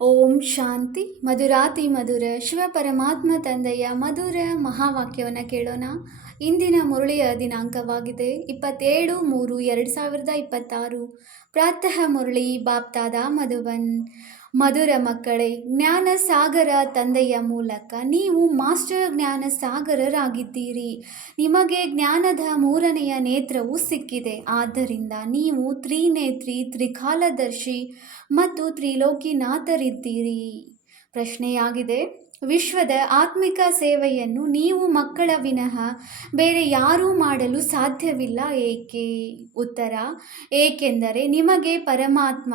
ಓಂ ಶಾಂತಿ. ಮಧುರಾತಿ ಮಧುರ ಶಿವ ಪರಮಾತ್ಮ ತಂದೆಯ ಮಧುರ ಮಹಾವಾಕ್ಯವನ್ನು ಕೇಳೋಣ. ಇಂದಿನ ಮುರಳಿಯ ದಿನಾಂಕವಾಗಿದೆ 27/3/2026. ಪ್ರಾತಃ ಮುರಳಿ ಬಾಪ್ತಾದ ಮಧುಬನ್. ಮಧುರ ಮಕ್ಕಳೇ, ಜ್ಞಾನ ಸಾಗರ ತಂದೆಯ ಮೂಲಕ ನೀವು ಮಾಸ್ಟರ್ ಜ್ಞಾನ ಸಾಗರರಾಗಿದ್ದೀರಿ. ನಿಮಗೆ ಜ್ಞಾನದ ಮೂರನೆಯ ನೇತ್ರವು ಸಿಕ್ಕಿದೆ. ಆದ್ದರಿಂದ ನೀವು ತ್ರಿನೇತ್ರಿ, ತ್ರಿಕಾಲದರ್ಶಿ ಮತ್ತು ತ್ರಿಲೋಕಿನಾಥರಿದ್ದೀರಿ. ಪ್ರಶ್ನೆಯಾಗಿದೆ, ವಿಶ್ವದ ಆತ್ಮಿಕ ಸೇವೆಯನ್ನು ನೀವು ಮಕ್ಕಳ ವಿನಃ ಬೇರೆ ಯಾರೂ ಮಾಡಲು ಸಾಧ್ಯವಿಲ್ಲ, ಏಕೆ? ಉತ್ತರ, ಏಕೆಂದರೆ ನಿಮಗೆ ಪರಮಾತ್ಮ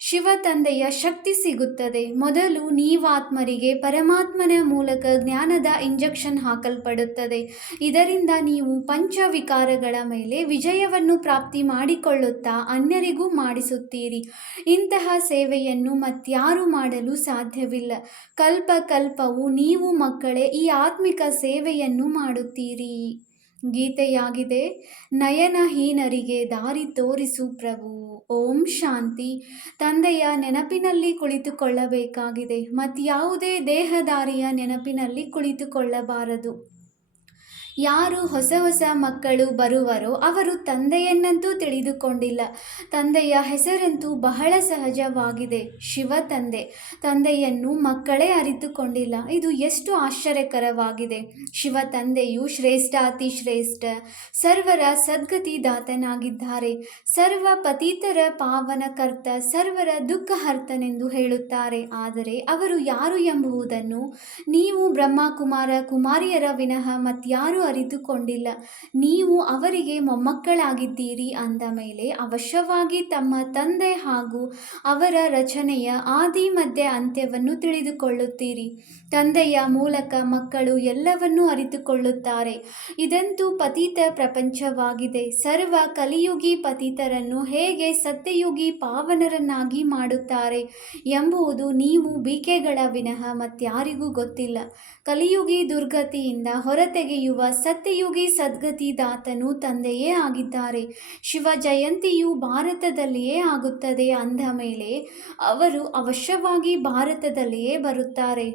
ಶಿವ ತಂದೆಯ ಶಕ್ತಿ ಸಿಗುತ್ತದೆ. ಮೊದಲು ನೀವಾತ್ಮರಿಗೆ ಪರಮಾತ್ಮನ ಮೂಲಕ ಜ್ಞಾನದ ಇಂಜೆಕ್ಷನ್ ಹಾಕಲ್ಪಡುತ್ತದೆ. ಇದರಿಂದ ನೀವು ಪಂಚವಿಕಾರಗಳ ಮೇಲೆ ವಿಜಯವನ್ನು ಪ್ರಾಪ್ತಿ ಮಾಡಿಕೊಳ್ಳುತ್ತಾ ಅನ್ಯರಿಗೂ ಮಾಡಿಸುತ್ತೀರಿ. ಇಂತಹ ಸೇವೆಯನ್ನು ಮತ್ಯಾರೂ ಮಾಡಲು ಸಾಧ್ಯವಿಲ್ಲ. ಕಲ್ಪ ಕಲ್ಪವು ನೀವು ಮಕ್ಕಳೇ ಈ ಆತ್ಮಿಕ ಸೇವೆಯನ್ನು ಮಾಡುತ್ತೀರಿ. ಗೀತೆಯಾಗಿದೆ, ನಯನಹೀನರಿಗೆ ದಾರಿ ತೋರಿಸು ಪ್ರಭು. ಓಂ ಶಾಂತಿ. ತಂದೆಯ ನೆನಪಿನಲ್ಲಿ ಕುಳಿತುಕೊಳ್ಳಬೇಕಾಗಿದೆ. ಮತ್ಯಾವುದೇ ದೇಹದಾರಿಯ ನೆನಪಿನಲ್ಲಿ ಕುಳಿತುಕೊಳ್ಳಬಾರದು. ಯಾರು ಹೊಸ ಹೊಸ ಮಕ್ಕಳು ಬರುವರೋ ಅವರು ತಂದೆಯನ್ನಂತೂ ತಿಳಿದುಕೊಂಡಿಲ್ಲ. ತಂದೆಯ ಹೆಸರಂತೂ ಬಹಳ ಸಹಜವಾಗಿದೆ, ಶಿವ ತಂದೆ. ತಂದೆಯನ್ನು ಮಕ್ಕಳೇ ಅರಿತುಕೊಂಡಿಲ್ಲ. ಇದು ಎಷ್ಟು ಆಶ್ಚರ್ಯಕರವಾಗಿದೆ. ಶಿವ ತಂದೆಯು ಶ್ರೇಷ್ಠ, ಅತಿ ಶ್ರೇಷ್ಠ, ಸರ್ವರ ಸದ್ಗತಿದಾತನಾಗಿದ್ದಾರೆ. ಸರ್ವ ಪತೀತರ ಪಾವನಕರ್ತ, ಸರ್ವರ ದುಃಖಹರ್ತನೆಂದು ಹೇಳುತ್ತಾರೆ. ಆದರೆ ಅವರು ಯಾರು ಎಂಬುದನ್ನು ನೀವು ಬ್ರಹ್ಮಕುಮಾರ ಕುಮಾರಿಯರ ವಿನಃ ಮತ್ಯಾರೂ ಅರಿತುಕೊಂಡಿಲ್ಲ. ನೀವು ಅವರಿಗೆ ಮೊಮ್ಮಕ್ಕಳಾಗಿದ್ದೀರಿ ಅಂದ ಮೇಲೆ ಅವಶ್ಯವಾಗಿ ತಮ್ಮ ತಂದೆ ಹಾಗೂ ಅವರ ರಚನೆಯ ಆದಿ ಮಧ್ಯ ಅಂತ್ಯವನ್ನು ತಿಳಿದುಕೊಳ್ಳುತ್ತೀರಿ. ತಂದೆಯ ಮೂಲಕ ಮಕ್ಕಳು ಎಲ್ಲವನ್ನೂ ಅರಿತುಕೊಳ್ಳುತ್ತಾರೆ. ಇದಂತೂ ಪತಿತ ಪ್ರಪಂಚವಾಗಿದೆ. ಸರ್ವ ಕಲಿಯುಗಿ ಪತಿತರನ್ನು ಹೇಗೆ ಸತ್ಯಯುಗಿ ಪಾವನರನ್ನಾಗಿ ಮಾಡುತ್ತಾರೆ ಎಂಬುದು ನೀವು ಬಿಕೆಗಳ ವಿನಃ ಮತ್ಯಾರಿಗೂ ಗೊತ್ತಿಲ್ಲ. ಕಲಿಯುಗಿ ದುರ್ಗತಿಯಿಂದ ಹೊರತೆಗೆಯುವ ಸತ್ಯಯುಗಿ ಸದ್ಗತಿದಾತನು ತಂದೆಯೇ ಆಗಿದ್ದಾರೆ. ಶಿವ ಜಯಂತಿಯು ಭಾರತದಲ್ಲಿಯೇ ಆಗುತ್ತದೆ ಅಂದ ಮೇಲೆ ಅವರು ಅವಶ್ಯವಾಗಿ ಭಾರತದಲ್ಲಿಯೇ ಬರುತ್ತಾರೆ.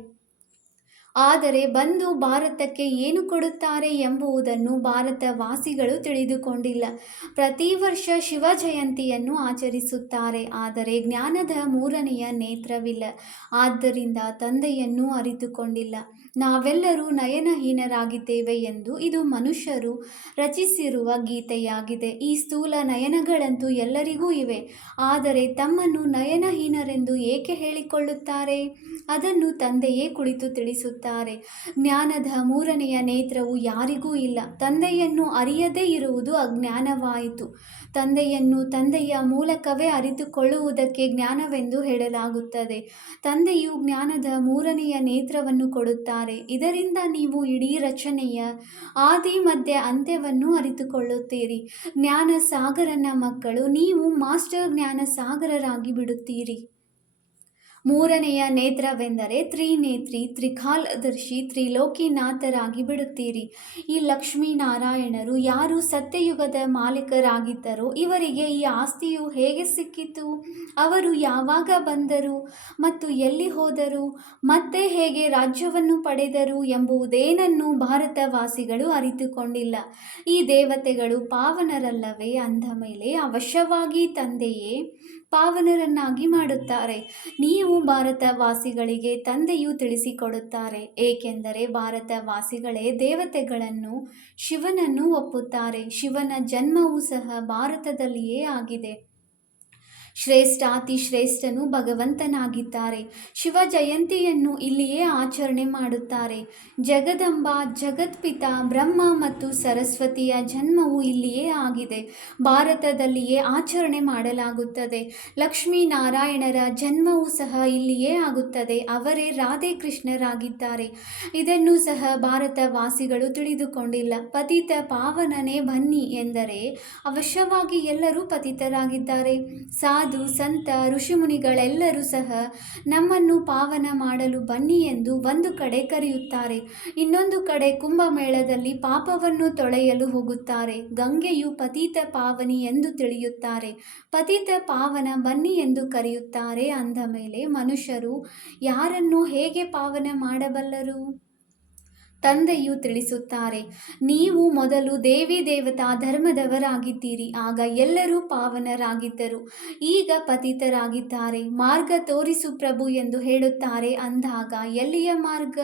ಆದರೆ ಬಂದು ಭಾರತಕ್ಕೆ ಏನು ಕೊಡುತ್ತಾರೆ ಎಂಬುದನ್ನು ಭಾರತವಾಸಿಗಳು ತಿಳಿದುಕೊಂಡಿಲ್ಲ. ಪ್ರತಿ ವರ್ಷ ಶಿವ ಜಯಂತಿಯನ್ನು ಆಚರಿಸುತ್ತಾರೆ. ಆದರೆ ಜ್ಞಾನದ ಮೂರನೆಯ ನೇತ್ರವಿಲ್ಲ. ಆದ್ದರಿಂದ ತಂದೆಯನ್ನು ಅರಿತುಕೊಂಡಿಲ್ಲ. ನಾವೆಲ್ಲರೂ ನಯನಹೀನರಾಗಿದ್ದೇವೆ ಎಂದು ಇದು ಮನುಷ್ಯರು ರಚಿಸಿರುವ ಗೀತೆಯಾಗಿದೆ. ಈ ಸ್ಥೂಲ ನಯನಗಳಂತೂ ಎಲ್ಲರಿಗೂ ಇವೆ. ಆದರೆ ತಮ್ಮನ್ನು ನಯನಹೀನರೆಂದು ಏಕೆ ಹೇಳಿಕೊಳ್ಳುತ್ತಾರೆ? ಅದನ್ನು ತಂದೆಯೇ ಕುಳಿತು ತಿಳಿಸುತ್ತಾರೆ. ಜ್ಞಾನದ ಮೂರನೆಯ ನೇತ್ರವು ಯಾರಿಗೂ ಇಲ್ಲ. ತಂದೆಯನ್ನು ಅರಿಯದೇ ಇರುವುದು ಅಜ್ಞಾನವಾಯಿತು. ತಂದೆಯನ್ನು ತಂದೆಯ ಮೂಲಕವೇ ಅರಿತುಕೊಳ್ಳುವುದಕ್ಕೆ ಜ್ಞಾನವೆಂದು ಹೇಳಲಾಗುತ್ತದೆ. ತಂದೆಯು ಜ್ಞಾನದ ಮೂರನೆಯ ನೇತ್ರವನ್ನು ಕೊಡುತ್ತಾರೆ. ಇದರಿಂದ ನೀವು ಇಡೀ ರಚನೆಯ ಆದಿ ಮಧ್ಯ ಅಂತ್ಯವನ್ನು ಅರಿತುಕೊಳ್ಳುತ್ತೀರಿ. ಜ್ಞಾನ ಸಾಗರನ ಮಕ್ಕಳು ನೀವು ಮಾಸ್ಟರ್ ಜ್ಞಾನ ಸಾಗರರಾಗಿ ಬಿಡುತ್ತೀರಿ. ಮೂರನೆಯ ನೇತ್ರವೆಂದರೆ ತ್ರಿನೇತ್ರಿ, ತ್ರಿಕಾಲದರ್ಶಿ, ತ್ರಿಲೋಕಿನಾಥರಾಗಿ ಬಿಡುತ್ತೀರಿ. ಈ ಲಕ್ಷ್ಮೀನಾರಾಯಣರು ಯಾರು ಸತ್ಯಯುಗದ ಮಾಲೀಕರಾಗಿದ್ದರೋ ಇವರಿಗೆ ಈ ಆಸ್ತಿಯು ಹೇಗೆ ಸಿಕ್ಕಿತು? ಅವರು ಯಾವಾಗ ಬಂದರು ಮತ್ತು ಎಲ್ಲಿ ಹೋದರು? ಮತ್ತೆ ಹೇಗೆ ರಾಜ್ಯವನ್ನು ಪಡೆದರು ಎಂಬುದೇನನ್ನು ಭಾರತವಾಸಿಗಳು ಅರಿತುಕೊಂಡಿಲ್ಲ. ಈ ದೇವತೆಗಳು ಪಾವನರಲ್ಲವೇ ಅಂದ ಮೇಲೆ ಅವಶ್ಯವಾಗಿ ತಂದೆಯೇ ಪಾವನರನ್ನಾಗಿ ಮಾಡುತ್ತಾರೆ. ನೀವು ಭಾರತವಾಸಿಗಳಿಗೆ ತಂದೆಯು ತಿಳಿಸಿಕೊಡುತ್ತಾರೆ. ಏಕೆಂದರೆ ಭಾರತವಾಸಿಗಳೇ ದೇವತೆಗಳನ್ನು, ಶಿವನನ್ನು ಒಪ್ಪುತ್ತಾರೆ. ಶಿವನ ಜನ್ಮವೂ ಸಹ ಭಾರತದಲ್ಲಿಯೇ ಆಗಿದೆ. ಶ್ರೇಷ್ಠ, ಅತಿ ಶ್ರೇಷ್ಠನು ಭಗವಂತನಾಗಿದ್ದಾರೆ. ಶಿವ ಜಯಂತಿಯನ್ನು ಇಲ್ಲಿಯೇ ಆಚರಣೆ ಮಾಡುತ್ತಾರೆ. ಜಗದಂಬ, ಜಗತ್ಪಿತ, ಬ್ರಹ್ಮ ಮತ್ತು ಸರಸ್ವತಿಯ ಜನ್ಮವು ಇಲ್ಲಿಯೇ ಆಗಿದೆ. ಭಾರತದಲ್ಲಿಯೇ ಆಚರಣೆ ಮಾಡಲಾಗುತ್ತದೆ. ಲಕ್ಷ್ಮೀನಾರಾಯಣರ ಜನ್ಮವೂ ಸಹ ಇಲ್ಲಿಯೇ ಆಗುತ್ತದೆ. ಅವರೇ ರಾಧೆ ಕೃಷ್ಣರಾಗಿದ್ದಾರೆ. ಇದನ್ನು ಸಹ ಭಾರತವಾಸಿಗಳು ತಿಳಿದುಕೊಂಡಿಲ್ಲ. ಪತಿತ ಪಾವನನೇ ಬನ್ನಿ ಎಂದರೆ ಅವಶ್ಯವಾಗಿ ಎಲ್ಲರೂ ಪತಿತರಾಗಿದ್ದಾರೆ. ಸಾಧು ಸಾಧು ಸಂತ ಋಷಿಮುನಿಗಳೆಲ್ಲರೂ ಸಹ ನಮ್ಮನ್ನು ಪಾವನ ಮಾಡಲು ಬನ್ನಿ ಎಂದು ಒಂದು ಕಡೆ ಕರೆಯುತ್ತಾರೆ. ಇನ್ನೊಂದು ಕಡೆ ಕುಂಭಮೇಳದಲ್ಲಿ ಪಾಪವನ್ನು ತೊಳೆಯಲು ಹೋಗುತ್ತಾರೆ. ಗಂಗೆಯು ಪತಿತ ಪಾವನಿ ಎಂದು ತಿಳಿಯುತ್ತಾರೆ. ಪತಿತ ಪಾವನ ಬನ್ನಿ ಎಂದು ಕರೆಯುತ್ತಾರೆ. ಅಂದ ಮೇಲೆ ಮನುಷ್ಯರು ಯಾರನ್ನು ಹೇಗೆ ಪಾವನ ಮಾಡಬಲ್ಲರು? ತಂದೆಯು ತಿಳಿಸುತ್ತಾರೆ, ನೀವು ಮೊದಲು ದೇವಿ ದೇವತಾ ಧರ್ಮದವರಾಗಿದ್ದೀರಿ, ಆಗ ಎಲ್ಲರೂ ಪಾವನರಾಗಿದ್ದರು. ಈಗ ಪತಿತರಾಗಿದ್ದಾರೆ. ಮಾರ್ಗ ತೋರಿಸು ಪ್ರಭು ಎಂದು ಹೇಳುತ್ತಾರೆ. ಅಂದಾಗ ಎಲ್ಲಿಯ ಮಾರ್ಗ?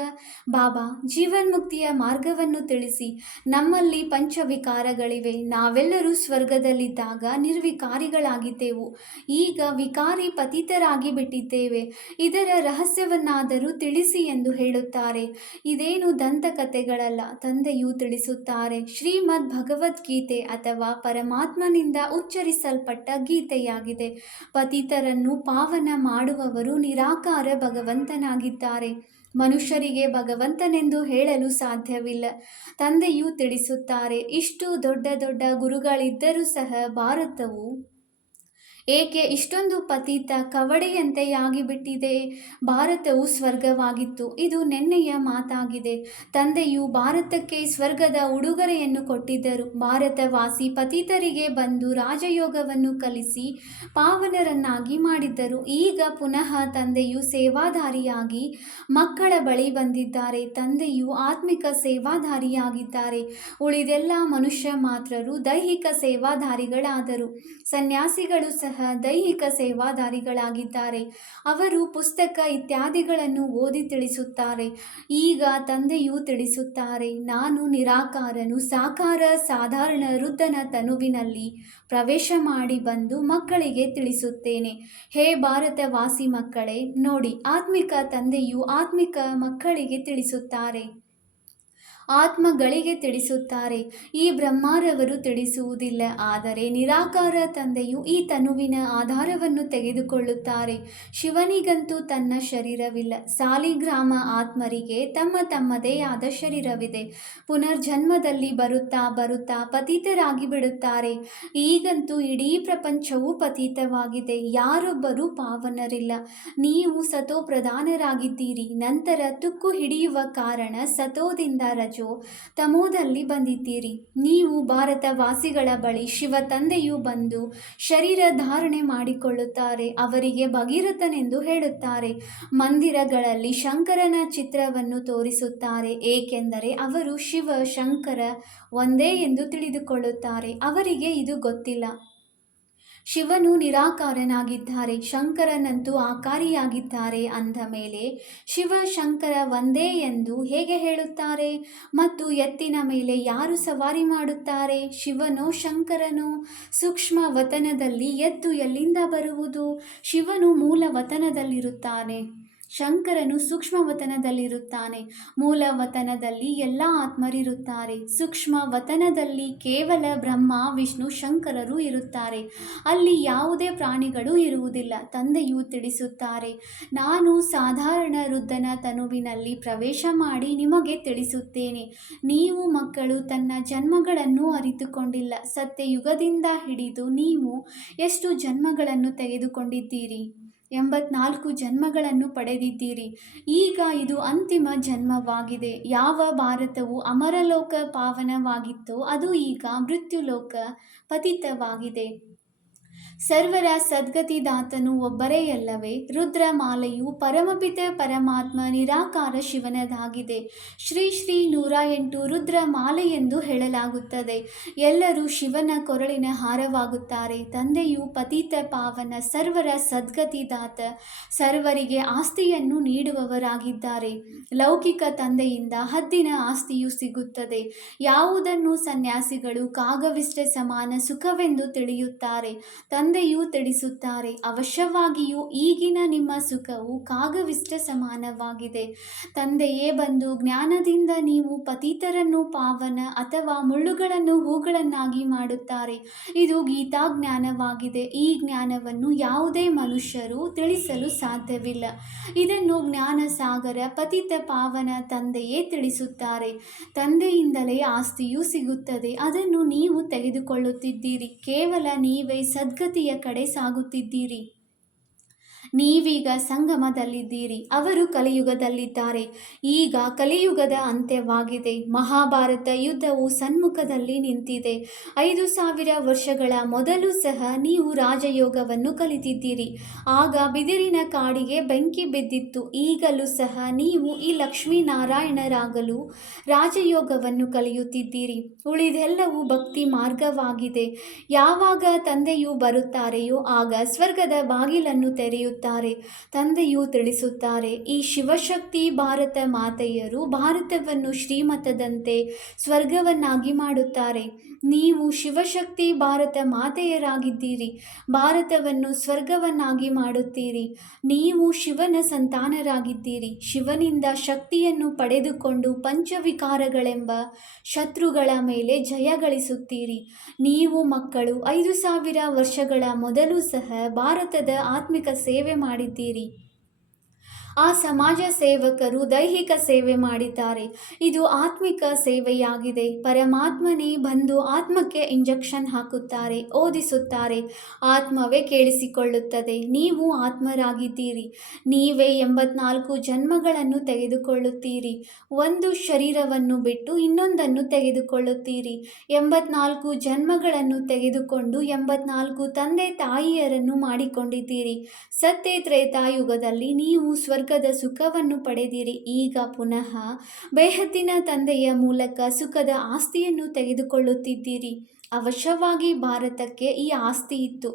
ಬಾಬಾ, ಜೀವನ್ಮುಕ್ತಿಯ ಮಾರ್ಗವನ್ನು ತಿಳಿಸಿ. ನಮ್ಮಲ್ಲಿ ಪಂಚವಿಕಾರಗಳಿವೆ. ನಾವೆಲ್ಲರೂ ಸ್ವರ್ಗದಲ್ಲಿದ್ದಾಗ ನಿರ್ವಿಕಾರಿಗಳಾಗಿದ್ದೆವು. ಈಗ ವಿಕಾರಿ ಪತಿತರಾಗಿ ಬಿಟ್ಟಿದ್ದೇವೆ. ಇದರ ರಹಸ್ಯವನ್ನಾದರೂ ತಿಳಿಸಿ ಎಂದು ಹೇಳುತ್ತಾರೆ. ಇದೇನು ದಂತಕಥೆಗಳಲ್ಲ. ತಂದೆಯು ತಿಳಿಸುತ್ತಾರೆ, ಶ್ರೀಮದ್ ಭಗವದ್ಗೀತೆ ಅಥವಾ ಪರಮಾತ್ಮನಿಂದ ಉಚ್ಚರಿಸಲ್ಪಟ್ಟ ಗೀತೆಯಾಗಿದೆ. ಪತಿತರನ್ನು ಪಾವನ ಮಾಡುವವರು ನಿರಾಕಾರ ಭಗವಂತನಾಗಿದ್ದಾರೆ. ಮನುಷ್ಯರಿಗೆ ಭಗವಂತನೆಂದು ಹೇಳಲು ಸಾಧ್ಯವಿಲ್ಲ. ತಂದೆಯು ತಿಳಿಸುತ್ತಾರೆ, ಇಷ್ಟು ದೊಡ್ಡ ದೊಡ್ಡ ಗುರುಗಳಿದ್ದರೂ ಸಹ ಭಾರತವು ಏಕೆ ಇಷ್ಟೊಂದು ಪತಿತ ಕವಡೆಯಂತೆಯಾಗಿಬಿಟ್ಟಿದೆ? ಭಾರತವು ಸ್ವರ್ಗವಾಗಿತ್ತು. ಇದು ನೆನ್ನೆಯ ಮಾತಾಗಿದೆ. ತಂದೆಯು ಭಾರತಕ್ಕೆ ಸ್ವರ್ಗದ ಉಡುಗೊರೆಯನ್ನು ಕೊಟ್ಟಿದ್ದರು. ಭಾರತವಾಸಿ ಪತಿತರಿಗೆ ಬಂದು ರಾಜಯೋಗವನ್ನು ಕಲಿಸಿ ಪಾವನರನ್ನಾಗಿ ಮಾಡಿದ್ದರು. ಈಗ ಪುನಃ ತಂದೆಯು ಸೇವಾಧಾರಿಯಾಗಿ ಮಕ್ಕಳ ಬಳಿ ಬಂದಿದ್ದಾರೆ. ತಂದೆಯು ಆತ್ಮಿಕ ಸೇವಾಧಾರಿಯಾಗಿದ್ದಾರೆ. ಉಳಿದೆಲ್ಲ ಮನುಷ್ಯ ಮಾತ್ರರು ದೈಹಿಕ ಸೇವಾಧಾರಿಗಳಾದರು. ಸನ್ಯಾಸಿಗಳು ಸಹ ದೈಹಿಕ ಸೇವಾಧಾರಿಗಳಾಗಿದ್ದಾರೆ. ಅವರು ಪುಸ್ತಕ ಇತ್ಯಾದಿಗಳನ್ನು ಓದಿ ತಿಳಿಸುತ್ತಾರೆ. ಈಗ ತಂದೆಯು ತಿಳಿಸುತ್ತಾರೆ, ನಾನು ನಿರಾಕಾರನು ಸಾಕಾರ ಸಾಧಾರಣ ವೃದ್ಧನ ತನುವಿನಲ್ಲಿ ಪ್ರವೇಶ ಮಾಡಿ ಬಂದು ಮಕ್ಕಳಿಗೆ ತಿಳಿಸುತ್ತೇನೆ. ಹೇ ಭಾರತವಾಸಿ ಮಕ್ಕಳೇ, ನೋಡಿ, ಆತ್ಮಿಕ ತಂದೆಯು ಆತ್ಮಿಕ ಮಕ್ಕಳಿಗೆ ತಿಳಿಸುತ್ತಾರೆ, ಆತ್ಮಗಳಿಗೆ ತಿಳಿಸುತ್ತಾರೆ. ಈ ಬ್ರಹ್ಮರವರು ತಿಳಿಸುವುದಿಲ್ಲ. ಆದರೆ ನಿರಾಕಾರ ತಂದೆಯು ಈ ತನುವಿನ ಆಧಾರವನ್ನು ತೆಗೆದುಕೊಳ್ಳುತ್ತಾರೆ. ಶಿವನಿಗಂತೂ ತನ್ನ ಶರೀರವಿಲ್ಲ. ಸಾಲಿಗ್ರಾಮ ಆತ್ಮರಿಗೆ ತಮ್ಮ ತಮ್ಮದೇ ಆದ ಶರೀರವಿದೆ. ಪುನರ್ಜನ್ಮದಲ್ಲಿ ಬರುತ್ತಾ ಬರುತ್ತಾ ಪತಿತರಾಗಿ ಬಿಡುತ್ತಾರೆ. ಈಗಂತೂ ಇಡೀ ಪ್ರಪಂಚವು ಪತಿತವಾಗಿದೆ. ಯಾರೊಬ್ಬರೂ ಪಾವನರಿಲ್ಲ. ನೀವು ಸತೋ ಪ್ರಧಾನರಾಗಿದ್ದೀರಿ. ನಂತರ ತುಕ್ಕು ಹಿಡಿಯುವ ಕಾರಣ ಸತೋದಿಂದ ರಜೋ ತಮೋದಲ್ಲಿ ಬಂದಿದ್ದೀರಿ. ನೀವು ಭಾರತವಾಸಿಗಳ ಬಳಿ ಶಿವ ತಂದೆಯು ಬಂದು ಶರೀರ ಧಾರಣೆ ಮಾಡಿಕೊಳ್ಳುತ್ತಾರೆ. ಅವರಿಗೆ ಭಗೀರಥನೆಂದು ಹೇಳುತ್ತಾರೆ. ಮಂದಿರಗಳಲ್ಲಿ ಶಂಕರನ ಚಿತ್ರವನ್ನು ತೋರಿಸುತ್ತಾರೆ. ಏಕೆಂದರೆ ಅವರು ಶಿವ ಶಂಕರ ಒಂದೇ ಎಂದು ತಿಳಿದುಕೊಳ್ಳುತ್ತಾರೆ. ಅವರಿಗೆ ಇದು ಗೊತ್ತಿಲ್ಲ. ಶಿವನು ನಿರಾಕಾರನಾಗಿದ್ದಾರೆ, ಶಂಕರನಂತೂ ಆಕಾರಿಯಾಗಿದ್ದಾರೆ. ಅಂದ ಮೇಲೆ ಶಿವ ಶಂಕರ ಒಂದೇ ಎಂದು ಹೇಗೆ ಹೇಳುತ್ತಾರೆ? ಮತ್ತು ಎತ್ತಿನ ಮೇಲೆ ಯಾರು ಸವಾರಿ ಮಾಡುತ್ತಾರೆ? ಶಿವನೋ ಶಂಕರನೋ? ಸೂಕ್ಷ್ಮ ವತನದಲ್ಲಿ ಎತ್ತು ಎಲ್ಲಿಂದ ಬರುವುದು? ಶಿವನು ಮೂಲ ವತನದಲ್ಲಿರುತ್ತಾನೆ, ಶಂಕರನು ಸೂಕ್ಷ್ಮ ವತನದಲ್ಲಿರುತ್ತಾನೆ. ಮೂಲ ವತನದಲ್ಲಿ ಎಲ್ಲ ಆತ್ಮರಿರುತ್ತಾರೆ. ಸೂಕ್ಷ್ಮ ವತನದಲ್ಲಿ ಕೇವಲ ಬ್ರಹ್ಮ ವಿಷ್ಣು ಶಂಕರರು ಇರುತ್ತಾರೆ. ಅಲ್ಲಿ ಯಾವುದೇ ಪ್ರಾಣಿಗಳು ಇರುವುದಿಲ್ಲ. ತಂದೆಯು ತಿಳಿಸುತ್ತಾರೆ, ನಾನು ಸಾಧಾರಣ ವೃದ್ಧನ ತನುವಿನಲ್ಲಿ ಪ್ರವೇಶ ಮಾಡಿ ನಿಮಗೆ ತಿಳಿಸುತ್ತೇನೆ. ನೀವು ಮಕ್ಕಳು ತನ್ನ ಜನ್ಮಗಳನ್ನು ಅರಿತುಕೊಂಡಿಲ್ಲ. ಸತ್ಯಯುಗದಿಂದ ಹಿಡಿದು ನೀವು ಎಷ್ಟು ಜನ್ಮಗಳನ್ನು ತೆಗೆದುಕೊಂಡಿದ್ದೀರಿ? 84 ಜನ್ಮಗಳನ್ನು ಪಡೆದಿದ್ದೀರಿ. ಈಗ ಇದು ಅಂತಿಮ ಜನ್ಮವಾಗಿದೆ. ಯಾವ ಭಾರತವು ಅಮರಲೋಕ ಪಾವನವಾಗಿತ್ತೋ ಅದು ಈಗ ಮೃತ್ಯುಲೋಕ ಪತಿತವಾಗಿದೆ. ಸರ್ವರ ಸದ್ಗತಿದಾತನು ಒಬ್ಬರೇ ಅಲ್ಲವೇ? ರುದ್ರಮಾಲೆಯು ಪರಮಪಿತ ಪರಮಾತ್ಮ ನಿರಾಕಾರ ಶಿವನದಾಗಿದೆ. ಶ್ರೀ ಶ್ರೀ 108 ರುದ್ರಮಾಲೆ ಎಂದು ಹೇಳಲಾಗುತ್ತದೆ. ಎಲ್ಲರೂ ಶಿವನ ಕೊರಳಿನ ಹಾರವಾಗುತ್ತಾರೆ. ತಂದೆಯು ಪತಿತ ಪಾವನ ಸರ್ವರ ಸದ್ಗತಿದಾತ, ಸರ್ವರಿಗೆ ಆಸ್ತಿಯನ್ನು ನೀಡುವವರಾಗಿದ್ದಾರೆ. ಲೌಕಿಕ ತಂದೆಯಿಂದ ಹದ್ದಿನ ಆಸ್ತಿಯು ಸಿಗುತ್ತದೆ. ಯಾವುದನ್ನು ಸನ್ಯಾಸಿಗಳು ಕಾಗವಿಷ್ಟ ಸಮಾನ ಸುಖವೆಂದು ತಿಳಿಯುತ್ತಾರೆ. ತಂದೆಯು ತಿಳಿಸುತ್ತಾರೆ, ಅವಶ್ಯವಾಗಿಯೂ ಈಗಿನ ನಿಮ್ಮ ಸುಖವು ಕಾಗವಿಷ್ಟ ಸಮಾನವಾಗಿದೆ. ತಂದೆಯೇ ಬಂದು ಜ್ಞಾನದಿಂದ ನೀವು ಪತಿತರನ್ನು ಪಾವನ ಅಥವಾ ಮುಳ್ಳುಗಳನ್ನು ಹೂಗಳನ್ನಾಗಿ ಮಾಡುತ್ತಾರೆ. ಇದು ಗೀತಾ ಜ್ಞಾನವಾಗಿದೆ. ಈ ಜ್ಞಾನವನ್ನು ಯಾವುದೇ ಮನುಷ್ಯರು ತಿಳಿಸಲು ಸಾಧ್ಯವಿಲ್ಲ. ಇದನ್ನು ಜ್ಞಾನ ಸಾಗರ ಪತಿತ ಪಾವನ ತಂದೆಯೇ ತಿಳಿಸುತ್ತಾರೆ. ತಂದೆಯಿಂದಲೇ ಆಸ್ತಿಯು ಸಿಗುತ್ತದೆ. ಅದನ್ನು ನೀವು ತೆಗೆದುಕೊಳ್ಳುತ್ತಿದ್ದೀರಿ. ಕೇವಲ ನೀವೇ ಸದ್ಗತಿ ಉನ್ನತಿಯ ಕಡೆ ಸಾಗುತ್ತಿದ್ದೀರಿ. ನೀವೀಗ ಸಂಗಮದಲ್ಲಿದ್ದೀರಿ, ಅವರು ಕಲಿಯುಗದಲ್ಲಿದ್ದಾರೆ. ಈಗ ಕಲಿಯುಗದ ಅಂತ್ಯವಾಗಿದೆ. ಮಹಾಭಾರತ ಯುದ್ಧವು ಸನ್ಮುಖದಲ್ಲಿ ನಿಂತಿದೆ. 5000 ವರ್ಷಗಳ ಮೊದಲು ಸಹ ನೀವು ರಾಜಯೋಗವನ್ನು ಕಲಿತಿದ್ದೀರಿ. ಆಗ ಬಿದಿರಿನ ಕಾಡಿಗೆ ಬೆಂಕಿ ಬಿದ್ದಿತ್ತು. ಈಗಲೂ ಸಹ ನೀವು ಈ ಲಕ್ಷ್ಮೀನಾರಾಯಣರಾಗಲು ರಾಜಯೋಗವನ್ನು ಕಲಿಯುತ್ತಿದ್ದೀರಿ. ಉಳಿದೆಲ್ಲವೂ ಭಕ್ತಿ ಮಾರ್ಗವಾಗಿದೆ. ಯಾವಾಗ ತಂದೆಯು ಬರುತ್ತಾರೆಯೋ ಆಗ ಸ್ವರ್ಗದ ಬಾಗಿಲನ್ನು ತೆರೆಯುತ್ತಾರೆ. ತಂದೆಯು ತಿಳಿಸುತ್ತಾರೆ, ಈ ಶಿವಶಕ್ತಿ ಭಾರತ ಮಾತೆಯರು ಭಾರತವನ್ನು ಶ್ರೀಮತದಂತೆ ಸ್ವರ್ಗವನ್ನಾಗಿ ಮಾಡುತ್ತಾರೆ. ನೀವು ಶಿವಶಕ್ತಿ ಭಾರತ ಮಾತೆಯರಾಗಿದ್ದೀರಿ. ಭಾರತವನ್ನು ಸ್ವರ್ಗವನ್ನಾಗಿ ಮಾಡುತ್ತೀರಿ. ನೀವು ಶಿವನ ಸಂತಾನರಾಗಿದ್ದೀರಿ. ಶಿವನಿಂದ ಶಕ್ತಿಯನ್ನು ಪಡೆದುಕೊಂಡು ಪಂಚವಿಕಾರಗಳೆಂಬ ಶತ್ರುಗಳ ಮೇಲೆ ಜಯ ಗಳಿಸುತ್ತೀರಿ. ನೀವು ಮಕ್ಕಳು 5000 ವರ್ಷಗಳ ಮೊದಲು ಸಹ ಭಾರತದ ಆತ್ಮಿಕ ಸೇವೆ ಮಾಡಿದ್ದೀರಿ. ಆ ಸಮಾಜ ಸೇವಕರು ದೈಹಿಕ ಸೇವೆ ಮಾಡಿದ್ದಾರೆ. ಇದು ಆತ್ಮಿಕ ಸೇವೆಯಾಗಿದೆ. ಪರಮಾತ್ಮನೇ ಬಂದು ಆತ್ಮಕ್ಕೆ ಇಂಜೆಕ್ಷನ್ ಹಾಕುತ್ತಾರೆ, ಓದಿಸುತ್ತಾರೆ. ಆತ್ಮವೇ ಕೇಳಿಸಿಕೊಳ್ಳುತ್ತದೆ. ನೀವು ಆತ್ಮರಾಗಿದ್ದೀರಿ. ನೀವೇ 84 ಜನ್ಮಗಳನ್ನು ತೆಗೆದುಕೊಳ್ಳುತ್ತೀರಿ. ಒಂದು ಶರೀರವನ್ನು ಬಿಟ್ಟು ಇನ್ನೊಂದನ್ನು ತೆಗೆದುಕೊಳ್ಳುತ್ತೀರಿ. 84 ಜನ್ಮಗಳನ್ನು ತೆಗೆದುಕೊಂಡು 84 ತಂದೆ ತಾಯಿಯರನ್ನು ಮಾಡಿಕೊಂಡಿದ್ದೀರಿ. ಸತ್ಯ ತ್ರೇತಾಯುಗದಲ್ಲಿ ನೀವು ಸ್ವರ್ಗದ ಸುಖವನ್ನು ಪಡೆದಿರಿ. ಈಗ ಪುನಃ ಬೇಹದ್ದಿನ ತಂದೆಯ ಮೂಲಕ ಸುಖದ ಆಸ್ತಿಯನ್ನು ತೆಗೆದುಕೊಳ್ಳುತ್ತಿದ್ದೀರಿ. ಅವಶ್ಯವಾಗಿ ಭಾರತಕ್ಕೆ ಈ ಆಸ್ತಿ ಇತ್ತು.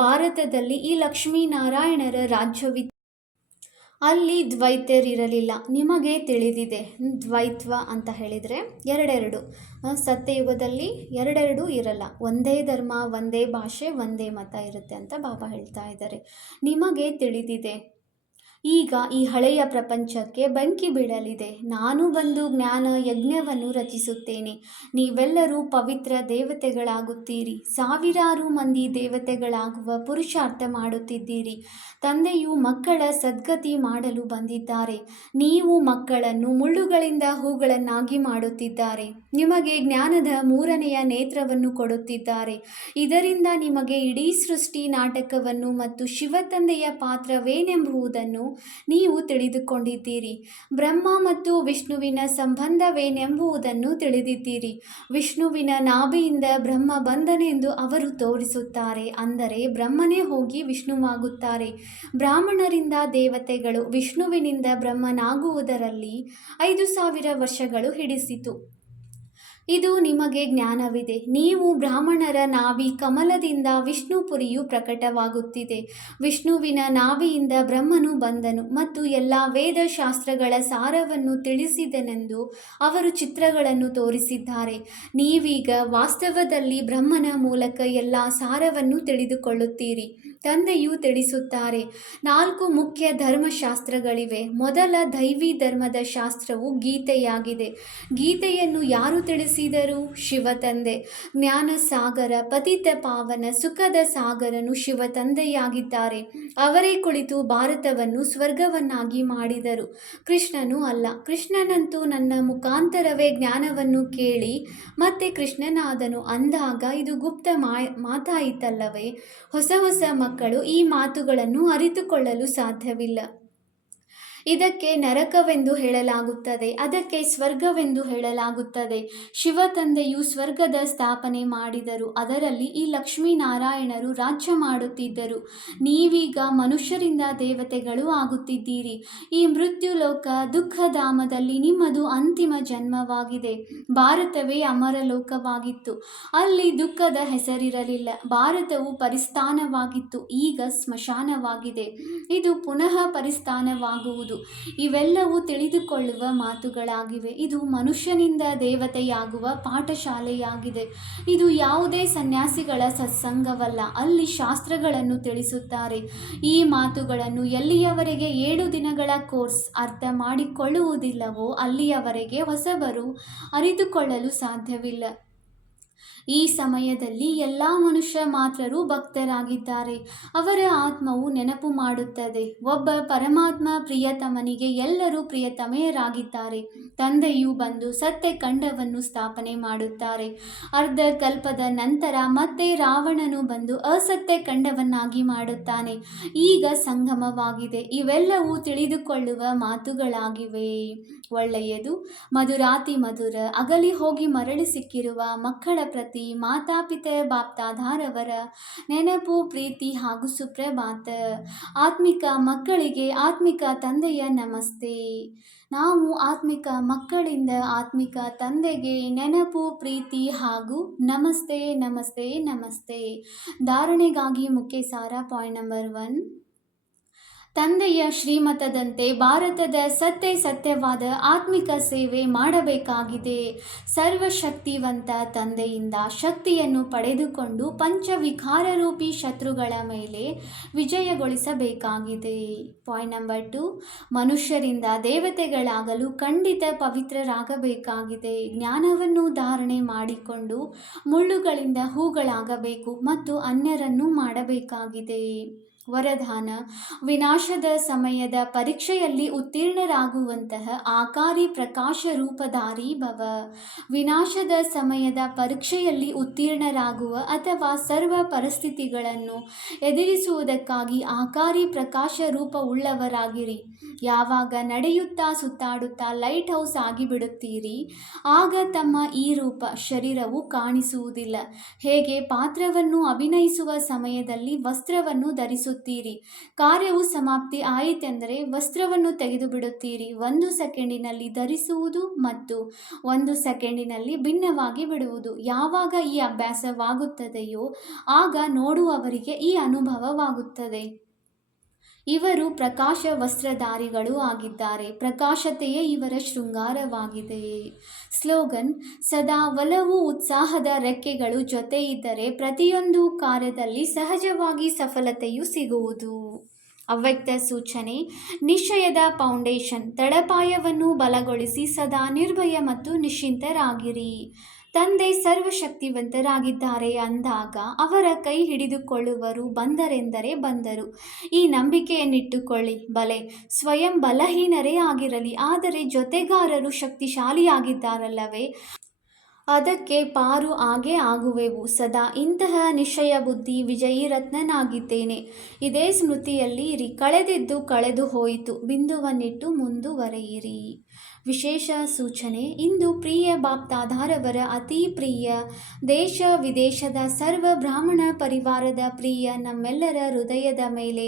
ಭಾರತದಲ್ಲಿ ಈ ಲಕ್ಷ್ಮೀನಾರಾಯಣರ ರಾಜ್ಯವಿತ್ತು. ಅಲ್ಲಿ ದ್ವೈತ್ಯರಿರಲಿಲ್ಲ. ನಿಮಗೆ ತಿಳಿದಿದೆ, ದ್ವೈತ್ವ ಅಂತ ಹೇಳಿದರೆ ಎರಡೆರಡು. ಸತ್ಯಯುಗದಲ್ಲಿ ಎರಡೆರಡು ಇರಲ್ಲ. ಒಂದೇ ಧರ್ಮ, ಒಂದೇ ಭಾಷೆ, ಒಂದೇ ಮತ ಇರುತ್ತೆ ಅಂತ ಬಾಬಾ ಹೇಳ್ತಾ ಇದ್ದಾರೆ. ನಿಮಗೆ ತಿಳಿದಿದೆ, ಈಗ ಈ ಹಳೆಯ ಪ್ರಪಂಚಕ್ಕೆ ಬೆಂಕಿ ಬೀಳಲಿದೆ. ನಾನು ಬಂದು ಜ್ಞಾನ ಯಜ್ಞವನ್ನು ರಚಿಸುತ್ತೇನೆ. ನೀವೆಲ್ಲರೂ ಪವಿತ್ರ ದೇವತೆಗಳಾಗುತ್ತೀರಿ. ಸಾವಿರಾರು ಮಂದಿ ದೇವತೆಗಳಾಗುವ ಪುರುಷಾರ್ಥ ಮಾಡುತ್ತಿದ್ದೀರಿ. ತಂದೆಯು ಮಕ್ಕಳ ಸದ್ಗತಿ ಮಾಡಲು ಬಂದಿದ್ದಾರೆ. ನೀವು ಮಕ್ಕಳನ್ನು ಮುಳ್ಳುಗಳಿಂದ ಹೂಗಳನ್ನಾಗಿ ಮಾಡುತ್ತಿದ್ದಾರೆ. ನಿಮಗೆ ಜ್ಞಾನದ 3ನೆಯ ನೇತ್ರವನ್ನು ಕೊಡುತ್ತಿದ್ದಾರೆ. ಇದರಿಂದ ನಿಮಗೆ ಇಡೀ ಸೃಷ್ಟಿ ನಾಟಕವನ್ನು ಮತ್ತು ಶಿವತಂದೆಯ ಪಾತ್ರವೇನೆಂಬುದನ್ನು ನೀವು ತಿಳಿದುಕೊಂಡಿದ್ದೀರಿ. ಬ್ರಹ್ಮ ಮತ್ತು ವಿಷ್ಣುವಿನ ಸಂಬಂಧವೇನೆಂಬುದನ್ನು ತಿಳಿದಿದ್ದೀರಿ. ವಿಷ್ಣುವಿನ ನಾಭಿಯಿಂದ ಬ್ರಹ್ಮ ಬಂದನೆಂದು ಅವರು ತೋರಿಸುತ್ತಾರೆ. ಅಂದರೆ ಬ್ರಹ್ಮನೇ ಹೋಗಿ ವಿಷ್ಣುವಾಗುತ್ತಾರೆ. ಬ್ರಾಹ್ಮಣರಿಂದ ದೇವತೆಗಳು, ವಿಷ್ಣುವಿನಿಂದ ಬ್ರಹ್ಮನಾಗುವುದರಲ್ಲಿ 5000 ವರ್ಷಗಳು ಹಿಡಿಸಿತು. ಇದು ನಿಮಗೆ ಜ್ಞಾನವಿದೆ. ನೀವು ಬ್ರಾಹ್ಮಣರ ನಾಭಿ ಕಮಲದಿಂದ ವಿಷ್ಣುಪುರಿಯು ಪ್ರಕಟವಾಗುತ್ತಿದೆ. ವಿಷ್ಣುವಿನ ನಾಭಿಯಿಂದ ಬ್ರಹ್ಮನು ಬಂದನು ಮತ್ತು ಎಲ್ಲ ವೇದಶಾಸ್ತ್ರಗಳ ಸಾರವನ್ನು ತಿಳಿಸಿದನೆಂದು ಅವರು ಚಿತ್ರಗಳನ್ನು ತೋರಿಸಿದ್ದಾರೆ. ನೀವೀಗ ವಾಸ್ತವದಲ್ಲಿ ಬ್ರಹ್ಮನ ಮೂಲಕ ಎಲ್ಲ ಸಾರವನ್ನು ತಿಳಿದುಕೊಳ್ಳುತ್ತೀರಿ. ತಂದೆಯು ತಿಳಿಸುತ್ತಾರೆ, 4 ಮುಖ್ಯ ಧರ್ಮಶಾಸ್ತ್ರಗಳಿವೆ. ಮೊದಲ ದೈವಿ ಧರ್ಮದ ಶಾಸ್ತ್ರವು ಗೀತೆಯಾಗಿದೆ. ಗೀತೆಯನ್ನು ಯಾರು ತಿಳಿಸಿದರು? ಶಿವತಂದೆ. ಜ್ಞಾನ ಸಾಗರ, ಪತಿತ ಪಾವನ, ಸುಖದ ಸಾಗರನು ಶಿವತಂದೆಯಾಗಿದ್ದಾರೆ. ಅವರೇ ಕುಳಿತು ಭಾರತವನ್ನು ಸ್ವರ್ಗವನ್ನಾಗಿ ಮಾಡಿದರು. ಕೃಷ್ಣನು ಅಲ್ಲ. ಕೃಷ್ಣನಂತೂ ನನ್ನ ಮುಖಾಂತರವೇ ಜ್ಞಾನವನ್ನು ಕೇಳಿ ಮತ್ತೆ ಕೃಷ್ಣನಾದನು ಅಂದಾಗ ಇದು ಗುಪ್ತ ಮಾತಾಯಿತಲ್ಲವೇ? ಹೊಸ ಮಕ್ಕಳು ಈ ಮಾತುಗಳನ್ನು ಅರಿತುಕೊಳ್ಳಲು ಸಾಧ್ಯವಿಲ್ಲ. ಇದಕ್ಕೆ ನರಕವೆಂದು ಹೇಳಲಾಗುತ್ತದೆ, ಅದಕ್ಕೆ ಸ್ವರ್ಗವೆಂದು ಹೇಳಲಾಗುತ್ತದೆ. ಶಿವತಂದೆಯು ಸ್ವರ್ಗದ ಸ್ಥಾಪನೆ ಮಾಡಿದರು. ಅದರಲ್ಲಿ ಈ ಲಕ್ಷ್ಮೀನಾರಾಯಣರು ರಾಜ್ಯ ಮಾಡುತ್ತಿದ್ದರು. ನೀವೀಗ ಮನುಷ್ಯರಿಂದ ದೇವತೆಗಳು ಆಗುತ್ತಿದ್ದೀರಿ. ಈ ಮೃತ್ಯುಲೋಕ ದುಃಖಧಾಮದಲ್ಲಿ ನಿಮ್ಮದು ಅಂತಿಮ ಜನ್ಮವಾಗಿದೆ. ಭಾರತವೇ ಅಮರ ಲೋಕವಾಗಿತ್ತು. ಅಲ್ಲಿ ದುಃಖದ ಹೆಸರಿರಲಿಲ್ಲ. ಭಾರತವು ಪರಿಸ್ಥಾನವಾಗಿತ್ತು. ಈಗ ಸ್ಮಶಾನವಾಗಿದೆ. ಇದು ಪುನಃ ಪರಿಸ್ಥಾನವಾಗುವುದು. ಇವೆಲ್ಲವೂ ತಿಳಿದುಕೊಳ್ಳುವ ಮಾತುಗಳಾಗಿವೆ. ಇದು ಮನುಷ್ಯನಿಂದ ದೇವತೆಯಾಗುವ ಪಾಠಶಾಲೆಯಾಗಿದೆ. ಇದು ಯಾವುದೇ ಸನ್ಯಾಸಿಗಳ ಸತ್ಸಂಗವಲ್ಲ. ಅಲ್ಲಿ ಶಾಸ್ತ್ರಗಳನ್ನು ತಿಳಿಸುತ್ತಾರೆ. ಈ ಮಾತುಗಳನ್ನು ಎಲ್ಲಿಯವರೆಗೆ 7 ದಿನಗಳ ಕೋರ್ಸ್ ಅರ್ಥ ಮಾಡಿಕೊಳ್ಳುವುದಿಲ್ಲವೋ ಅಲ್ಲಿಯವರೆಗೆ ಹೊಸಬರು ಅರಿತುಕೊಳ್ಳಲು ಸಾಧ್ಯವಿಲ್ಲ. ಈ ಸಮಯದಲ್ಲಿ ಎಲ್ಲ ಮನುಷ್ಯ ಮಾತ್ರರು ಭಕ್ತರಾಗಿದ್ದಾರೆ. ಅವರ ಆತ್ಮವು ನೆನಪು ಮಾಡುತ್ತದೆ, ಒಬ್ಬ ಪರಮಾತ್ಮ ಪ್ರಿಯತಮನಿಗೆ ಎಲ್ಲರೂ ಪ್ರಿಯತಮೆಯರಾಗಿದ್ದಾರೆ. ತಂದೆಯು ಬಂದು ಸತ್ಯ ಖಂಡವನ್ನು ಸ್ಥಾಪನೆ ಮಾಡುತ್ತಾರೆ. ಅರ್ಧ ಕಲ್ಪದ ನಂತರ ಮತ್ತೆ ರಾವಣನು ಬಂದು ಅಸತ್ಯ ಖಂಡವನ್ನಾಗಿ ಮಾಡುತ್ತಾನೆ. ಈಗ ಸಂಗಮವಾಗಿದೆ. ಇವೆಲ್ಲವೂ ತಿಳಿದುಕೊಳ್ಳುವ ಮಾತುಗಳಾಗಿವೆ. ಒಳ್ಳೆಯದು. ಮಧುರಾತಿ ಮಧುರ. ಅಗಲಿ ಹೋಗಿ ಮರಳಿ ಸಿಕ್ಕಿರುವ ಮಕ್ಕಳ ಪ್ರತಿ ಮಾತಾಪಿತ ಬಾಪ್ತಾದಾರವರ ನೆನಪು, ಪ್ರೀತಿ ಹಾಗೂ ಸುಪ್ರಭಾತ. ಆತ್ಮಿಕ ಮಕ್ಕಳಿಗೆ ಆತ್ಮಿಕ ತಂದೆಯ ನಮಸ್ತೆ. ನಾವು ಆತ್ಮಿಕ ಮಕ್ಕಳಿಂದ ಆತ್ಮಿಕ ತಂದೆಗೆ ನೆನಪು, ಪ್ರೀತಿ ಹಾಗೂ ನಮಸ್ತೆ ನಮಸ್ತೆ ನಮಸ್ತೆ. ಧಾರಣೆಗಾಗಿ ಮುಖ್ಯ ಸಾರ. Point number 1. ತಂದೆಯ ಶ್ರೀಮತದಂತೆ ಭಾರತದ ಸತ್ಯವಾದ ಆತ್ಮಿಕ ಸೇವೆ ಮಾಡಬೇಕಾಗಿದೆ. ಸರ್ವಶಕ್ತಿವಂತ ತಂದೆಯಿಂದ ಶಕ್ತಿಯನ್ನು ಪಡೆದುಕೊಂಡು ಪಂಚವಿಕಾರರೂಪಿ ಶತ್ರುಗಳ ಮೇಲೆ ವಿಜಯಗೊಳಿಸಬೇಕಾಗಿದೆ. Point number 2. ಮನುಷ್ಯರಿಂದ ದೇವತೆಗಳಾಗಲು ಖಂಡಿತ ಪವಿತ್ರರಾಗಬೇಕಾಗಿದೆ. ಜ್ಞಾನವನ್ನು ಧಾರಣೆ ಮಾಡಿಕೊಂಡು ಮುಳ್ಳುಗಳಿಂದ ಹೂಗಳಾಗಬೇಕು ಮತ್ತು ಅನ್ಯರನ್ನು ಮಾಡಬೇಕಾಗಿದೆ. ವರದಾನ. ವಿನಾಶದ ಸಮಯದ ಪರೀಕ್ಷೆಯಲ್ಲಿ ಉತ್ತೀರ್ಣರಾಗುವಂತಹ ಆಕಾರಿ ಪ್ರಕಾಶ ರೂಪಧಾರಿ ಭವ. ವಿನಾಶದ ಸಮಯದ ಪರೀಕ್ಷೆಯಲ್ಲಿ ಉತ್ತೀರ್ಣರಾಗುವ ಅಥವಾ ಸರ್ವ ಪರಿಸ್ಥಿತಿಗಳನ್ನು ಎದುರಿಸುವುದಕ್ಕಾಗಿ ಆಕಾರಿ ಪ್ರಕಾಶ ರೂಪವುಳ್ಳವರಾಗಿರಿ. ಯಾವಾಗ ನಡೆಯುತ್ತಾ ಸುತ್ತಾಡುತ್ತಾ ಲೈಟ್ ಹೌಸ್ ಆಗಿಬಿಡುತ್ತೀರಿ, ಆಗ ತಮ್ಮ ಈ ರೂಪ ಶರೀರವು ಕಾಣಿಸುವುದಿಲ್ಲ. ಹೇಗೆ ಪಾತ್ರವನ್ನು ಅಭಿನಯಿಸುವ ಸಮಯದಲ್ಲಿ ವಸ್ತ್ರವನ್ನು ಧರಿಸುತ್ತೀರಿ, ಕಾರ್ಯವು ಸಮಾಪ್ತಿ ಆಯಿತೆಂದರೆ ವಸ್ತ್ರವನ್ನು ತೆಗೆದು ಬಿಡುತ್ತೀರಿ. 1 ಸೆಕೆಂಡಿನಲ್ಲಿ ಧರಿಸುವುದು ಮತ್ತು 1 ಸೆಕೆಂಡಿನಲ್ಲಿ ಭಿನ್ನವಾಗಿ ಬಿಡುವುದು. ಯಾವಾಗ ಈ ಅಭ್ಯಾಸವಾಗುತ್ತದೆಯೋ ಆಗ ನೋಡುವವರಿಗೆ ಈ ಅನುಭವವಾಗುತ್ತದೆ. ಇವರು ಪ್ರಕಾಶ ವಸ್ತ್ರಧಾರಿಗಳು ಆಗಿದ್ದಾರೆ. ಪ್ರಕಾಶತೆಯೇ ಇವರ ಶೃಂಗಾರವಾಗಿದೆ. ಸ್ಲೋಗನ್. ಸದಾ ಒಲವು ಉತ್ಸಾಹದ ರೆಕ್ಕೆಗಳು ಜೊತೆ ಇದ್ದರೆ ಪ್ರತಿಯೊಂದು ಕಾರ್ಯದಲ್ಲಿ ಸಹಜವಾಗಿ ಸಫಲತೆಯು ಸಿಗುವುದು. ಅವ್ಯಕ್ತ ಸೂಚನೆ. ನಿಶ್ಚಯದ ಫೌಂಡೇಶನ್. ತಳಪಾಯವನ್ನು ಬಲಗೊಳಿಸಿ ಸದಾ ನಿರ್ಭಯ ಮತ್ತು ನಿಶ್ಚಿಂತರಾಗಿರಿ. ತಂದೆ ಸರ್ವಶಕ್ತಿವಂತರಾಗಿದ್ದಾರೆ ಅಂದಾಗ ಅವರ ಕೈ ಹಿಡಿದುಕೊಳ್ಳುವರು. ಬಂದರೆಂದರೆ ಬಂದರು. ಈ ನಂಬಿಕೆಯನ್ನಿಟ್ಟುಕೊಳ್ಳಿ. ಬಲೆ ಸ್ವಯಂ ಬಲಹೀನರೇ ಆಗಿರಲಿ, ಆದರೆ ಜೊತೆಗಾರರು ಶಕ್ತಿಶಾಲಿಯಾಗಿದ್ದಾರಲ್ಲವೇ, ಅದಕ್ಕೆ ಪಾರು ಆಗೇ ಆಗುವೆವು. ಸದಾ ಇಂತಹ ನಿಶ್ಚಯ ಬುದ್ಧಿ ವಿಜಯಿ ರತ್ನನಾಗಿದ್ದೇನೆ. ಇದೇ ಸ್ಮೃತಿಯಲ್ಲಿ ಇರಿ. ಕಳೆದಿದ್ದು ಕಳೆದು ಹೋಯಿತು. ಬಿಂದುವನ್ನಿಟ್ಟು ಮುಂದುವರೆಯಿರಿ. ವಿಶೇಷ ಸೂಚನೆ. ಇಂದು ಪ್ರಿಯ ಬಾಪ್ತಾದಾರವರ ಅತಿ ಪ್ರಿಯ ದೇಶ ವಿದೇಶದ ಸರ್ವ ಬ್ರಾಹ್ಮಣ ಪರಿವಾರದ ಪ್ರಿಯ ನಮ್ಮೆಲ್ಲರ ಹೃದಯದ ಮೇಲೆ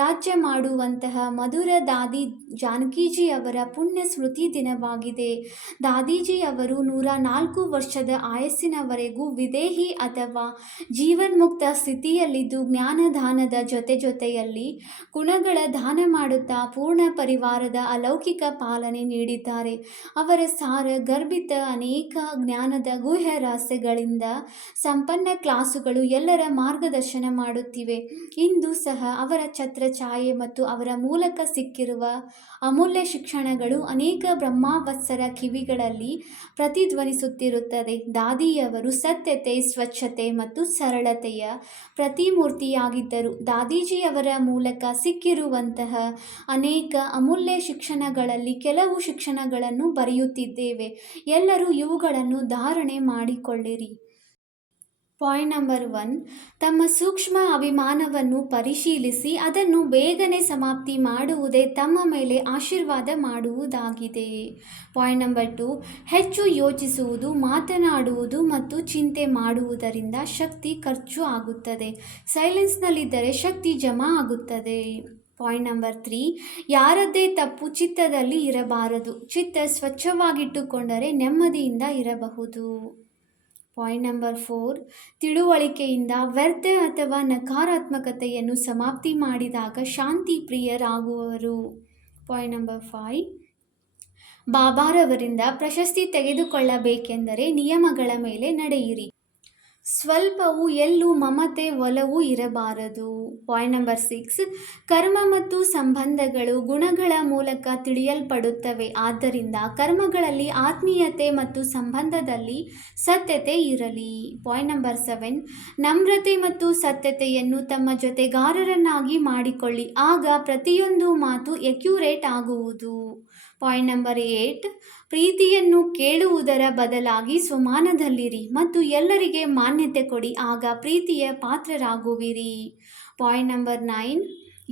ರಾಜ್ಯ ಮಾಡುವಂತಹ ಮಧುರ ದಾದಿ ಜಾನಕೀಜಿ ಅವರ ಪುಣ್ಯ ಸ್ಮೃತಿ ದಿನವಾಗಿದೆ. ದಾದೀಜಿ ಅವರು 104 ವರ್ಷದ ಆಯಸ್ಸಿನವರೆಗೂ ವಿದೇಹಿ ಅಥವಾ ಜೀವನ್ಮುಕ್ತ ಸ್ಥಿತಿಯಲ್ಲಿದ್ದು ಜ್ಞಾನದಾನದ ಜೊತೆಯಲ್ಲಿ ಗುಣಗಳ ದಾನ ಮಾಡುತ್ತಾ ಪೂರ್ಣ ಪರಿವಾರದ ಅಲೌಕಿಕ ಪಾಲನೆ ನೀಡಿದ್ದಾರೆ. ಅವರ ಸಾರ ಗರ್ಭಿತ ಅನೇಕ ಜ್ಞಾನದ ಗುಹ್ಯ ರಹಸ್ಯಗಳಿಂದ ಸಂಪನ್ನ ಕ್ಲಾಸುಗಳು ಎಲ್ಲರ ಮಾರ್ಗದರ್ಶನ ಮಾಡುತ್ತಿವೆ. ಇಂದು ಸಹ ಅವರ ಛತ್ರಛಾಯೆ ಮತ್ತು ಅವರ ಮೂಲಕ ಸಿಕ್ಕಿರುವ ಅಮೂಲ್ಯ ಶಿಕ್ಷಣಗಳು ಅನೇಕ ಬ್ರಹ್ಮಾವತ್ಸರ ಕಿವಿಗಳಲ್ಲಿ ಪ್ರತಿಧ್ವನಿಸುತ್ತಿರುತ್ತದೆ. ದಾದಿಯವರು ಸತ್ಯತೆ, ಸ್ವಚ್ಛತೆ ಮತ್ತು ಸರಳತೆಯ ಪ್ರತಿಮೂರ್ತಿಯಾಗಿದ್ದರು. ದಾದೀಜಿಯವರ ಮೂಲಕ ಸಿಕ್ಕಿರುವಂತಹ ಅನೇಕ ಅಮೂಲ್ಯ ಶಿಕ್ಷಣಗಳಲ್ಲಿ ಕೆಲವು ಶಿಕ್ಷಣಗಳನ್ನು ಬರೆಯುತ್ತಿದ್ದೇವೆ. ಎಲ್ಲರೂ ಇವುಗಳನ್ನು ಧಾರಣೆ ಮಾಡಿಕೊಳ್ಳಿರಿ. Point number 1. ತಮ್ಮ ಸೂಕ್ಷ್ಮ ಅಭಿಮಾನವನ್ನು ಪರಿಶೀಲಿಸಿ ಅದನ್ನು ಬೇಗನೆ ಸಮಾಪ್ತಿ ಮಾಡುವುದೇ ತಮ್ಮ ಮೇಲೆ ಆಶೀರ್ವಾದ ಮಾಡುವುದಾಗಿದೆ. Point number 2. ಹೆಚ್ಚು ಯೋಚಿಸುವುದು, ಮಾತನಾಡುವುದು ಮತ್ತು ಚಿಂತೆ ಮಾಡುವುದರಿಂದ ಶಕ್ತಿ ಖರ್ಚು ಆಗುತ್ತದೆ. ಸೈಲೆನ್ಸ್ನಲ್ಲಿದ್ದರೆ ಶಕ್ತಿ ಜಮಾ ಆಗುತ್ತದೆ. Point number 3. ಯಾರದ್ದೇ ತಪ್ಪು ಚಿತ್ತದಲ್ಲಿ ಇರಬಾರದು. ಚಿತ್ತ ಸ್ವಚ್ಛವಾಗಿಟ್ಟುಕೊಂಡರೆ ನೆಮ್ಮದಿಯಿಂದ ಇರಬಹುದು. Point number 4. ತಿಳುವಳಿಕೆಯಿಂದ ವ್ಯರ್ಥ ಅಥವಾ ನಕಾರಾತ್ಮಕತೆಯನ್ನು ಸಮಾಪ್ತಿ ಮಾಡಿದಾಗ ಶಾಂತಿ ಪ್ರಿಯರಾಗುವರು. Point number 5. ಬಾಬಾರವರಿಂದ ಪ್ರಶಸ್ತಿ ತೆಗೆದುಕೊಳ್ಳಬೇಕೆಂದರೆ ನಿಯಮಗಳ ಮೇಲೆ ನಡೆಯಿರಿ. ಸ್ವಲ್ಪವೂ ಎಲ್ಲೂ ಮಮತೆ ಒಲವು ಇರಬಾರದು. ಪಾಯಿಂಟ್ ನಂಬರ್ 6, ಕರ್ಮ ಮತ್ತು ಸಂಬಂಧಗಳು ಗುಣಗಳ ಮೂಲಕ ತಿಳಿಯಲ್ಪಡುತ್ತವೆ. ಆದ್ದರಿಂದ ಕರ್ಮಗಳಲ್ಲಿ ಆತ್ಮೀಯತೆ ಮತ್ತು ಸಂಬಂಧದಲ್ಲಿ ಸತ್ಯತೆ ಇರಲಿ. ಪಾಯಿಂಟ್ ನಂಬರ್ 7, ನಮ್ರತೆ ಮತ್ತು ಸತ್ಯತೆಯನ್ನು ತಮ್ಮ ಜೊತೆಗಾರರನ್ನಾಗಿ ಮಾಡಿಕೊಳ್ಳಿ, ಆಗ ಪ್ರತಿಯೊಂದು ಮಾತು ಎಕ್ಯುರೇಟ್ ಆಗುವುದು. ಪಾಯಿಂಟ್ ನಂಬರ್ 8, ಪ್ರೀತಿಯನ್ನು ಕೇಳುವುದರ ಬದಲಾಗಿ ಸ್ವಮಾನದಲ್ಲಿರಿ ಮತ್ತು ಎಲ್ಲರಿಗೆ ಮಾನ್ಯತೆ ಕೊಡಿ, ಆಗ ಪ್ರೀತಿಯ ಪಾತ್ರರಾಗುವಿರಿ. ಪಾಯಿಂಟ್ ನಂಬರ್ 9,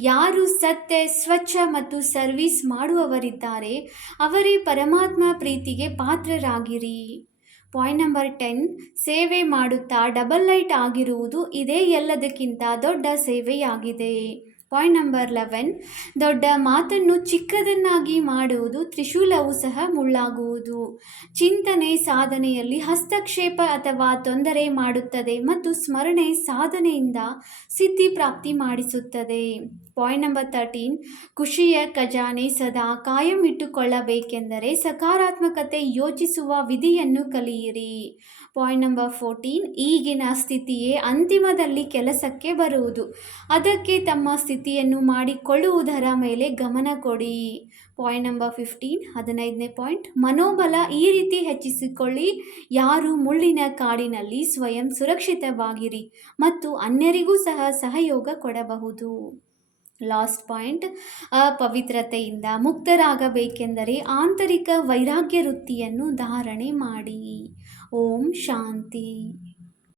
ಯಾರು ಸತ್ಯ, ಸ್ವಚ್ಛ ಮತ್ತು ಸರ್ವಿಸ್ ಮಾಡುವವರಿದ್ದಾರೆ ಅವರೇ ಪರಮಾತ್ಮ ಪ್ರೀತಿಗೆ ಪಾತ್ರರಾಗಿರಿ. ಪಾಯಿಂಟ್ ನಂಬರ್ 10, ಸೇವೆ ಮಾಡುತ್ತಾ ಡಬಲ್ ಲೈಟ್ ಆಗಿರುವುದು ಇದೇ ಎಲ್ಲದಕ್ಕಿಂತ ದೊಡ್ಡ ಸೇವೆಯಾಗಿದೆ. ಪಾಯಿಂಟ್ ನಂಬರ್ 11, ದೊಡ್ಡ ಮಾತನ್ನು ಚಿಕ್ಕದನ್ನಾಗಿ ಮಾಡುವುದು ತ್ರಿಶೂಲವೂ ಸಹ ಮುಳ್ಳಾಗುವುದು. ಚಿಂತನೆ ಸಾಧನೆಯಲ್ಲಿ ಹಸ್ತಕ್ಷೇಪ ಅಥವಾ ತೊಂದರೆ ಮಾಡುತ್ತದೆ ಮತ್ತು ಸ್ಮರಣೆ ಸಾಧನೆಯಿಂದ ಸಿದ್ಧಿ ಪ್ರಾಪ್ತಿ ಮಾಡಿಸುತ್ತದೆ. ಪಾಯಿಂಟ್ ನಂಬರ್ 13, ಖುಷಿಯ ಖಜಾನೆ ಸದಾ ಕಾಯಂ ಇಟ್ಟುಕೊಳ್ಳಬೇಕೆಂದರೆ ಸಕಾರಾತ್ಮಕತೆ ಯೋಚಿಸುವ ವಿಧಿಯನ್ನು ಕಲಿಯಿರಿ. ಪಾಯಿಂಟ್ ನಂಬರ್ 14, ಈಗಿನ ಸ್ಥಿತಿಯೇ ಅಂತಿಮದಲ್ಲಿ ಕೆಲಸಕ್ಕೆ ಬರುವುದು, ಅದಕ್ಕೆ ತಮ್ಮ ಸ್ಥಿತಿಯನ್ನು ಮಾಡಿಕೊಳ್ಳುವುದರ ಮೇಲೆ ಗಮನ ಕೊಡಿ. ಪಾಯಿಂಟ್ ನಂಬರ್ 15ನೇ ಪಾಯಿಂಟ್, ಮನೋಬಲ ಈ ರೀತಿ ಹೆಚ್ಚಿಸಿಕೊಳ್ಳಿ, ಯಾರು ಮುಳ್ಳಿನ ಕಾಡಿನಲ್ಲಿ ಸ್ವಯಂ ಸುರಕ್ಷಿತವಾಗಿರಿ ಮತ್ತು ಅನ್ಯರಿಗೂ ಸಹ ಸಹಯೋಗ ಕೊಡಬಹುದು. ಲಾಸ್ಟ್ ಪಾಯಿಂಟ್, ಅಪವಿತ್ರತೆಯಿಂದ ಮುಕ್ತರಾಗಬೇಕೆಂದರೆ ಆಂತರಿಕ ವೈರಾಗ್ಯ ವೃತ್ತಿಯನ್ನು ಧಾರಣೆ ಮಾಡಿ. ಓಂ ಶಾಂತಿ.